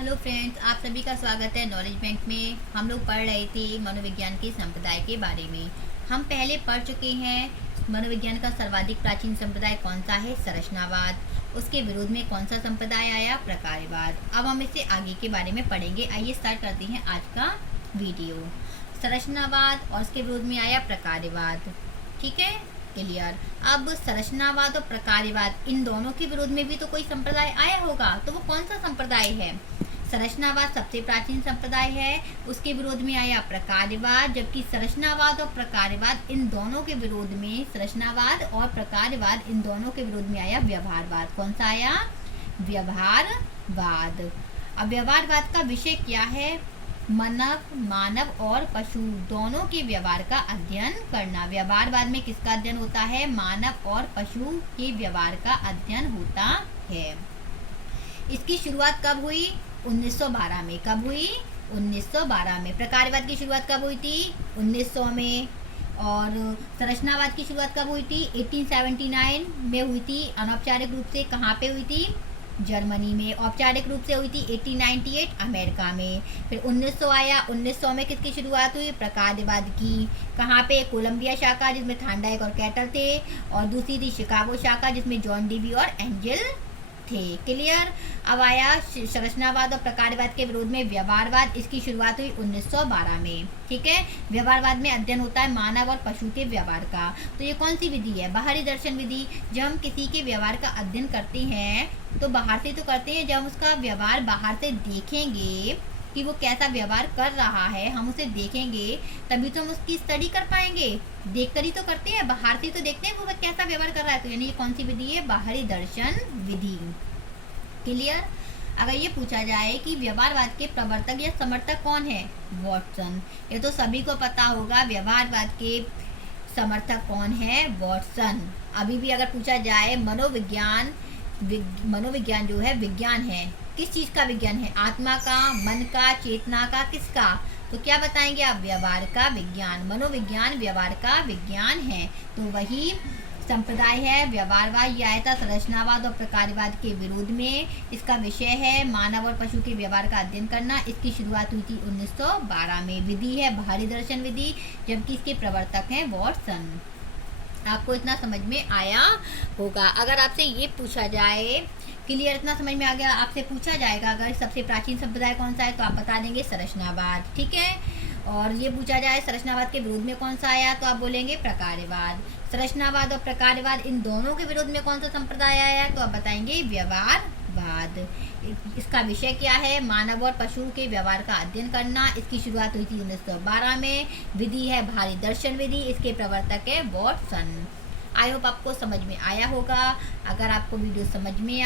Hello friends, आप सभी का स्वागत है नॉलेज बैंक में। हम लोग पढ़ रहे थे मनोविज्ञान के संप्रदाय के बारे में। हम पहले पढ़ चुके हैं मनोविज्ञान का सर्वाधिक प्राचीन संप्रदाय कौन सा है, संरचनावाद। उसके विरोध में कौन सा संप्रदाय आया, प्रकारवाद। अब हम इससे आगे के बारे में पढ़ेंगे। आइए स्टार्ट करते हैं आज का वीडियो। संरचनावाद और उसके विरोध में आया प्रकारवाद। ठीक है, क्लियर। अब संरचनावाद और प्रकारवाद, इन दोनों के विरोध में भी तो कोई संप्रदाय आया होगा, तो वो कौन सा संप्रदाय है? संरचनावाद सबसे प्राचीन संप्रदाय है, उसके विरोध में आया प्रकारवाद। जबकि संरचनावाद और प्रकारवाद इन दोनों के विरोध में, संरचनावाद और प्रकारवाद इन दोनों के विरोध में आया व्यवहारवाद। कौन सा आया? व्यवहारवाद। अब व्यवहारवाद का विषय क्या है? मानव और पशु दोनों के व्यवहार का अध्ययन करना। व्यवहारवाद में किसका अध्ययन होता है? मानव और पशु के व्यवहार का अध्ययन होता है। इसकी शुरुआत कब हुई? 1912 में। कब हुई? 1912 में। प्रकारवाद की शुरुआत कब हुई थी? 1900 में। और संरचनावाद की शुरुआत कब हुई थी? 1879 में हुई थी। अनौपचारिक रूप से कहाँ पे हुई थी? जर्मनी में। औपचारिक रूप से हुई थी 1898 अमेरिका में। फिर 1900 आया। 1900 में किसकी शुरुआत हुई? प्रकारवाद की। कहाँ पे? कोलंबिया शाखा, जिसमें थांडाइक और कैटल थे, और दूसरी थी शिकागो शाखा, जिसमें जॉन डीवी और एंजल थे। क्लियर। अब आया संरचनावाद और प्रकारवाद के विरोध में व्यवहारवाद। इसकी शुरुआत हुई 1912 में। ठीक है। व्यवहारवाद में अध्ययन होता है मानव और पशु के व्यवहार का। तो ये कौन सी विधि है? बाहरी दर्शन विधि। जब हम किसी के व्यवहार का अध्ययन करते हैं तो बाहर से तो करते हैं, जब हम उसका व्यवहार बाहर से देखेंगे कि वो कैसा व्यवहार कर रहा है, हम उसे देखेंगे, तभी तो हम उसकी स्टडी कर पाएंगे। देखकर ही तो करते हैं, बाहर से तो देखते हैं वो कैसा व्यवहार कर रहा है। तो यानी ये कौन सी विधि है? बाहरी दर्शन विधि। क्लियर। अगर ये पूछा जाए कि व्यवहारवाद के प्रवर्तक या समर्थक कौन है? वॉटसन। ये तो सभी को पता होगा, व्यवहारवाद के समर्थक कौन है? वॉटसन। अभी भी अगर पूछा जाए मनोविज्ञान जो है विज्ञान है, किस चीज का विज्ञान है? आत्मा का, मन का, चेतना का, किसका? तो क्या बताएंगे आप? व्यवहार का विज्ञान। मनोविज्ञान व्यवहार का विज्ञान है, तो वही संप्रदाय है व्यवहारवाद। यह आया था संरचनावाद और प्रकारवाद के विरोध में। इसका विषय है मानव और पशु के व्यवहार का अध्ययन करना। इसकी शुरुआत हुई थी 1912 में। विधि है बाहरी दर्शन विधि, जबकि इसके प्रवर्तक हैं वॉटसन। आपको इतना समझ में आया होगा। अगर आपसे ये पूछा जाए, क्लियर, इतना समझ में आ गया, आपसे पूछा जाएगा अगर सबसे प्राचीन संप्रदाय कौन सा है, तो आप बता देंगे संरचनावाद। ठीक है। और ये पूछा जाए संरचनावाद के विरोध में कौन सा आया, तो आप बोलेंगे प्रकारवाद। संरचनावाद और प्रकारवाद इन दोनों के विरोध में कौन सा संप्रदाय आया, तो आप बताएंगे व्यवहारवाद। इसका विषय क्या है? मानव और पशु के व्यवहार का अध्ययन करना। इसकी शुरुआत हुई थी 1912 में। विधि है बाहरी दर्शन विधि। इसके प्रवर्तक है वॉटसन। आई होप आपको समझ में आया होगा। अगर आपको वीडियो समझ में